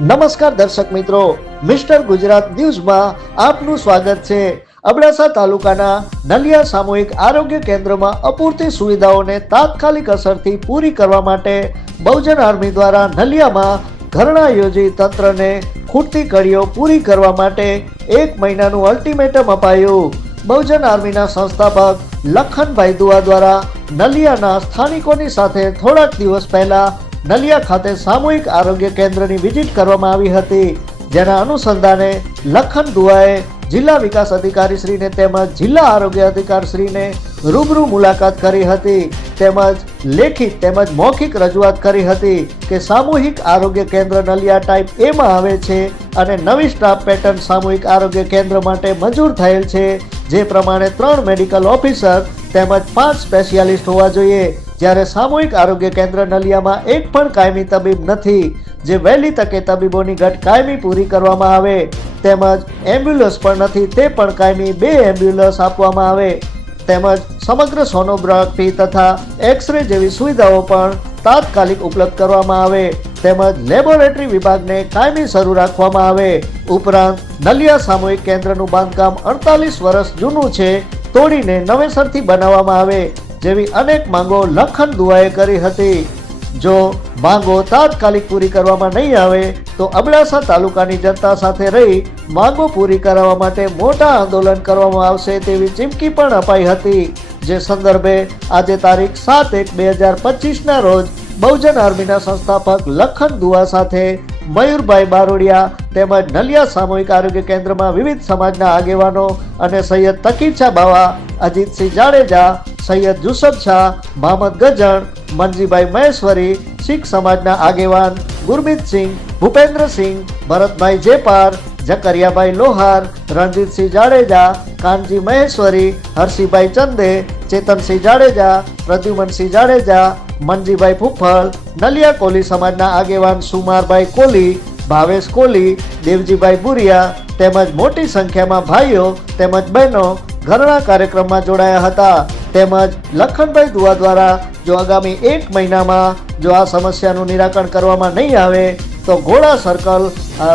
નમસ્કાર દર્શક મિત્રો, મિસ્ટર ગુજરાત ન્યૂઝમાં આપનું સ્વાગત છે। અબડાસા તાલુકાના નલિયા સામૂહિક આરોગ્ય કેન્દ્રમાં અપૂરતી સુવિધાઓને તાત્કાલિક અસરથી પૂરી કરવા માટે બહુજન આર્મી દ્વારા નલિયામાં ધરણા યોજી તંત્રને ખૂટતી કડીઓ પૂરી કરવા માટે 1 મહિનાનું અલ્ટિમેટમ અપાયું। બહુજન આર્મીના સંસ્થાપક લખનભાઈ દુઆ દ્વારા નલિયાના સ્થાનિકોની સાથે થોડાક દિવસ પહેલા નલિયા ખાતે સામૂહિક આરોગ્ય કેન્દ્રની વિઝિટ કરવામાં આવી હતી, જેના અનુસંધાને લખન દુઆએ જિલ્લા વિકાસ અધિકારી શ્રીને તેમજ જિલ્લા આરોગ્ય અધિકારી શ્રીને રૂબરૂ મુલાકાત કરી હતી, તેમજ લેખિત તેમજ મૌખિક રજૂઆત કરી હતી કે સામૂહિક આરોગ્ય કેન્દ્ર નલિયા ટાઈપ એ માં આવે છે અને નવી સ્ટાફ પેટર્ન સામૂહિક આરોગ્ય કેન્દ્ર માટે મંજૂર થયેલ છે, જે પ્રમાણે 3 મેડિકલ ઓફિસર તેમજ 5 સ્પેશિયાલિસ્ટ હોવા જોઈએ। જ્યારે સામૂહિક આરોગ્ય કેન્દ્ર નલિયામાં એક પણ કાયમી તબીબ નથી, જે વહેલી તકે તબીબોની ઘટ કાયમી પૂરી કરવામાં આવે, તેમજ એમ્બ્યુલન્સ પણ નથી, તે પણ કાયમી 2 એમ્બ્યુલન્સ આપવામાં આવે, તેમજ સમગ્ર સોનોગ્રાફી તથા એક્સરે જેવી સુવિધાઓ પણ તાત્કાલિક ઉપલબ્ધ કરવામાં આવે, તેમજ લેબોરેટરી વિભાગને કાયમી શરૂ રાખવામાં આવે। ઉપરાંત નલિયા સામૂહિક કેન્દ્રનું બાંધકામ 48 વર્ષ જૂનું છે, તોડીને નવેસરથી બનાવવામાં આવે જેવી અનેક માંગો લખન દુઆએ કરી હતી। જો માંગો તાત્કાલિક પૂરી કરવામાં નહીં આવે તો અબડાસા તાલુકાની જનતા સાથે રહી માંગો પૂરી કરાવવા માટે મોટા આંદોલન કરવામાં આવશે તેવી ચીમકી પણ અપાઈ હતી, જે સંદર્ભે આજે તારીખ 7/1/2025ના રોજ બહુજન આર્મીના સંસ્થાપક લખન દુઆ સાથે મયુરભાઈ બારોડિયા તેમજ નલિયા સામૂહિક આરોગ્ય કેન્દ્રમાં વિવિધ સમાજના આગેવાનો અને સૈયદ તકીરશા બાવા, અજીતસિંહ જાડેજા, સૈયદ યુસુફ શાહ, મહમદ ગજણ, મનજીભાઈ મહેશ્વરી, શીખ સમાજના આગેવાન ગુરમીતસિંહ, ભૂપેન્દ્રસિંહ, ભરતભાઈ જેપાર, જકરિયાભાઈ લોહાર, રણજીતસિંહ જાડેજા, કાનજી મહેશ્વરી, હરસિભાઈ ચંદે, ચેતનસિંહ જાડેજા, પ્રદ્યુમનસિંહ જાડેજા, મનજીભાઈ ફુફળ, નલિયા કોલી સમાજના આગેવાન સુમારભાઈ કોલી, ભાવેશ કોલી, દેવજીભાઈ બુરિયા તેમજ મોટી સંખ્યામાં ભાઈઓ તેમજ બહેનો ઘરના કાર્યક્રમમાં જોડાયા હતા। તેમજ લખનભાઈ દુઆ દ્વારા જો આગામી 1 મહિનામાં જો આ સમસ્યાનું નિરાકરણ કરવામાં નહીં આવે તો ઘોડા સર્કલ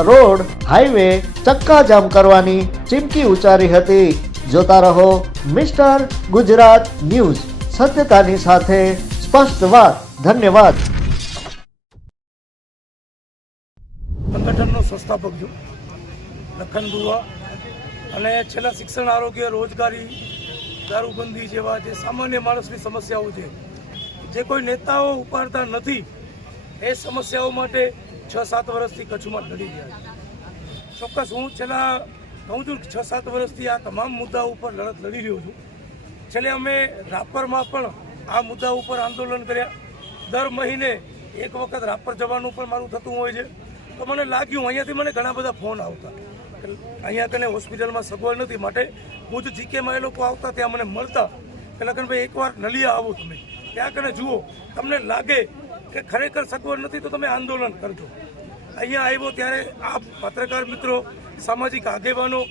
રોડ હાઈવે ચક્કાજામ કરવાની ચીમકી ઉચ્ચારી હતી। જોતા રહો મિસ્ટર ગુજરાત ન્યૂઝ, સત્યતાની સાથે સ્પષ્ટ વાત। ધન્યવાદ। સંગઠનનો સંસ્થાપક છું લખન દુઆ, અને છેલ્લા શિક્ષણ, આરોગ્ય, રોજગારી, દારૂબંધી જેવા જે સામાન્ય માણસની સમસ્યાઓ છે, જે કોઈ નેતાઓ ઉપાડતા નથી, એ સમસ્યાઓ માટે 6-7 વર્ષથી કચ્છમાં લડી રહ્યા છે। ચોક્કસ હું છેલ્લા કહું છું 6-7 વર્ષથી આ તમામ મુદ્દા ઉપર લડત લડી રહ્યો છું। છેલ્લે અમે રાપરમાં પણ આ મુદ્દા ઉપર આંદોલન કર્યા। દર મહિને એક વખત રાપર જવાનું પણ મારું થતું હોય છે, તો મને લાગ્યું અહીંયાથી મને ઘણા બધા ફોન આવતા, અહીંયા કને હોસ્પિટલમાં સગવડ નથી, માટે ભુજ જીકેમાં એ લોકો આવતા, ત્યાં મને મળતા કે લખનભાઈ એકવાર નલિયા આવો, તમે ત્યાં કને જુઓ, તમને લાગે કે ખરેખર સગવડ નથી તો તમે આંદોલન કરજો। અહીંયા આવ્યો ત્યારે આ પત્રકાર મિત્રો, સામાજિક આગેવાનો,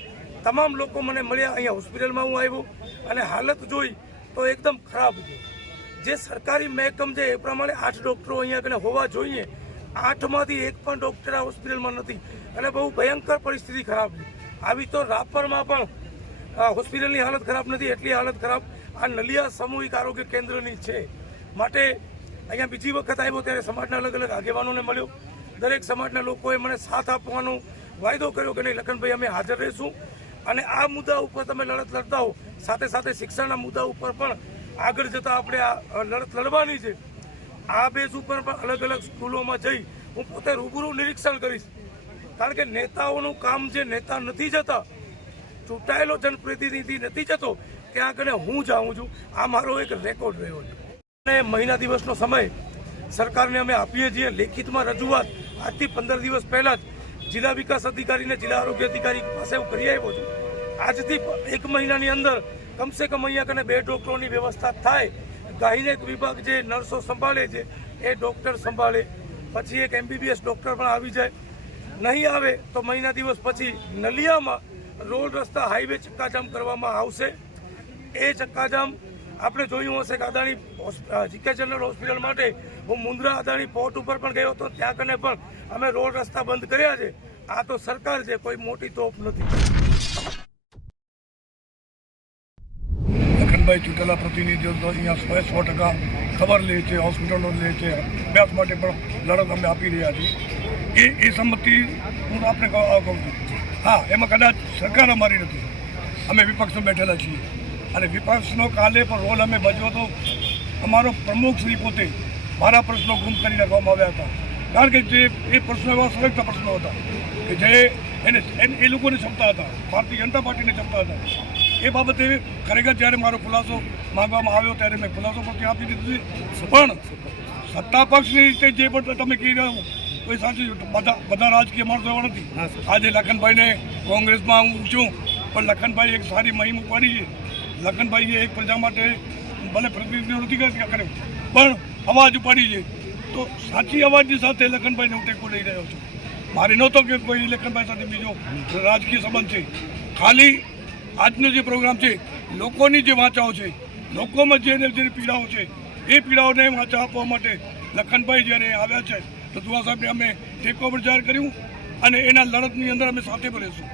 તમામ લોકો મને મળ્યા। અહીંયા હોસ્પિટલમાં હું આવ્યો અને હાલત જોઈ તો એકદમ ખરાબ છે। જે સરકારી મહેકમ છે એ પ્રમાણે 8 ડૉક્ટરો અહીંયા કને હોવા જોઈએ, 8માંથી 1 પણ ડૉક્ટર આ હોસ્પિટલમાં નથી, અને બહુ ભયંકર પરિસ્થિતિ ખરાબ છે। આવી તો રાપરમાં પણ હોસ્પિટલની હાલત ખરાબ નથી, એટલી હાલત ખરાબ આ નલિયા સામૂહિક આરોગ્ય કેન્દ્રની છે। માટે અહીંયા બીજી વખત આવ્યો ત્યારે સમાજના અલગ અલગ આગેવાનોને મળ્યો, દરેક સમાજના લોકોએ મને સાથ આપવાનો વાયદો કર્યો કે નહીં લખનભાઈ અમે હાજર રહીશું, અને આ મુદ્દા ઉપર તમે લડત લડતા હો, સાથે સાથે શિક્ષણના મુદ્દા ઉપર પણ આગળ જતાં આપણે આ લડત લડવાની છે। આ બેઝ ઉપર પણ અલગ અલગ સ્કૂલોમાં જઈ હું પોતે રૂબરૂ નિરીક્ષણ કરીશ, કારણ કે નેતાઓનું કામ જે નેતા નથી જતા, ચૂંટાયેલો જનપ્રતિનિધિ નથી જતો, ત્યાં આગળ હું જાઉં છું। આ મારો એક રેકોર્ડ રહ્યો છે, અને મહિના દિવસનો સમય સરકારને અમે આપીએ છીએ। લેખિતમાં રજૂઆત આજથી 15 દિવસ પહેલાં જ જિલ્લા વિકાસ અધિકારીને જિલ્લા આરોગ્ય અધિકારી પાસે હું કરી આવ્યો છું। આજથી 1 મહિનાની અંદર કમસે કમ અહીંયા કને 2 ડૉક્ટરોની વ્યવસ્થા થાય, ગાયનેક વિભાગ જે નર્સો સંભાળે છે એ ડૉક્ટર સંભાળે, પછી એક MBBS ડૉક્ટર પણ આવી જાય। નહીં આવે તો મહિના દિવસ પછી નલિયામાં રોડ રસ્તા હાઈવે ચક્કાજામ કરવામાં આવશે। એ ચક્કાજામ આપણે જોયું હશે કે અદાણી જીકે જનરલ હોસ્પિટલ માટે હું મુન્દ્રા અદાણી પોર્ટ ઉપર પણ ગયો હતો, ત્યાં કને પણ અમે રોડ રસ્તા બંધ કર્યા છે. આ તો સરકાર છે, કોઈ મોટી તોપ નથી. લખનભાઈ ચૂંટેલા પ્રતિનિધિઓ તો અહીંયા 100% ખબર લે છે, હોસ્પિટલો લે છે, અભ્યાસ માટે પણ લડત અમે આપી રહ્યા છીએ. એ સંમતિ હું આપને કહું છું. હા, એમાં કદાચ સરકાર અમારી નથી, અમે વિપક્ષમાં બેઠેલા છીએ અને વિપક્ષનો કાલે પણ રોલ અમે ભજવો તો અમારો પ્રમુખ શ્રી પોતે મારા પ્રશ્નો ગુમ કરી નાખવામાં આવ્યા હતા. કારણ કે જે એ પ્રશ્નો એવા સળગતા પ્રશ્નો હતા કે જે એ લોકોને ક્ષમતા હતા, ભારતીય જનતા પાર્ટીને ક્ષમતા હતા. એ બાબતે ખરેખર જ્યારે મારો ખુલાસો માંગવામાં આવ્યો ત્યારે મેં ખુલાસો પણ આપી દીધો છે. પણ સત્તા પક્ષની રીતે જે પણ તમે કહી રહ્યા કોઈ સાચી બધા રાજકીય માણસો એવા નથી. આજે લખનભાઈને કોંગ્રેસમાં હું છું, પણ લખનભાઈ એક સારી મહિમ ઉપાડી છે. લખનભાઈએ એક પ્રજા માટે ભલે પ્રતિનિધિત્વ નથી કર્યું પણ અવાજ ઉપાડી છે. તો સાચી અવાજની સાથે લખનભાઈને હું ટેકો લઈ રહ્યો છું. મારે નહોતો કે કોઈ લખનભાઈ સાથે બીજો રાજકીય સંબંધ છે. ખાલી આજનો જે પ્રોગ્રામ છે, લોકોની જે વાંચાઓ છે, લોકોમાં જે પીડાઓ છે, એ પીડાઓને વાંચા આપવા માટે લખનભાઈ જ્યારે આવ્યા છે તો દુઆ સાહેબને અમે ટેકો પણ જાહેર કર્યું અને એના લડતની અંદર અમે સાથે પણ રહીશું.